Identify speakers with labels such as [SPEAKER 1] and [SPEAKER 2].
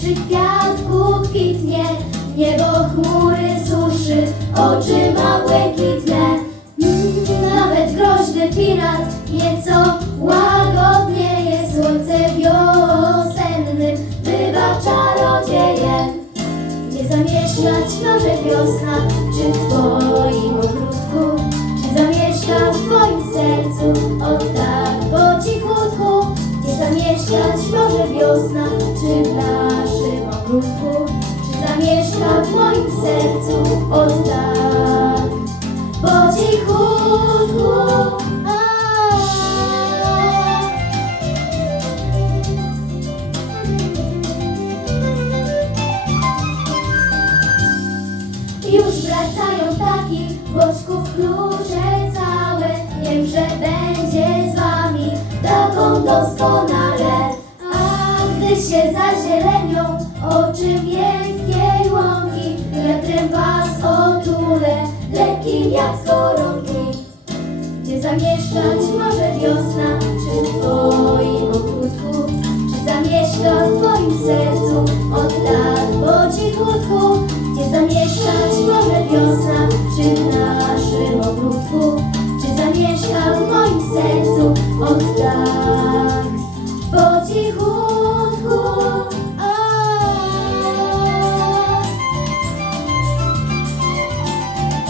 [SPEAKER 1] przy kwiatku kwitnie, niebo chmury suszy, oczy ma błękitne. Mm, nawet groźny pirat nieco łagodnie jest słońce wiosennym, bywa czarodziejem. Gdzie zamieszkać może wiosna, czy w twoim ogródku, czy zamieszka w twoim sercu, od tak po cichutku, gdzie zamieszkać może wiosna, czy w las zamieszka w moim sercu od tak. Po cichutku. Już wracają takich bożków klucze całe, wiem, że będzie z wami taką doskonale. A gdy się zazielenią, oczy mnie Sercem was otulę, lekkim jak skoronki Gdzie zamieszkać może wiosna, czy w twoim ogródku? Czy zamieszka w twoim sercu od lat po cichutku?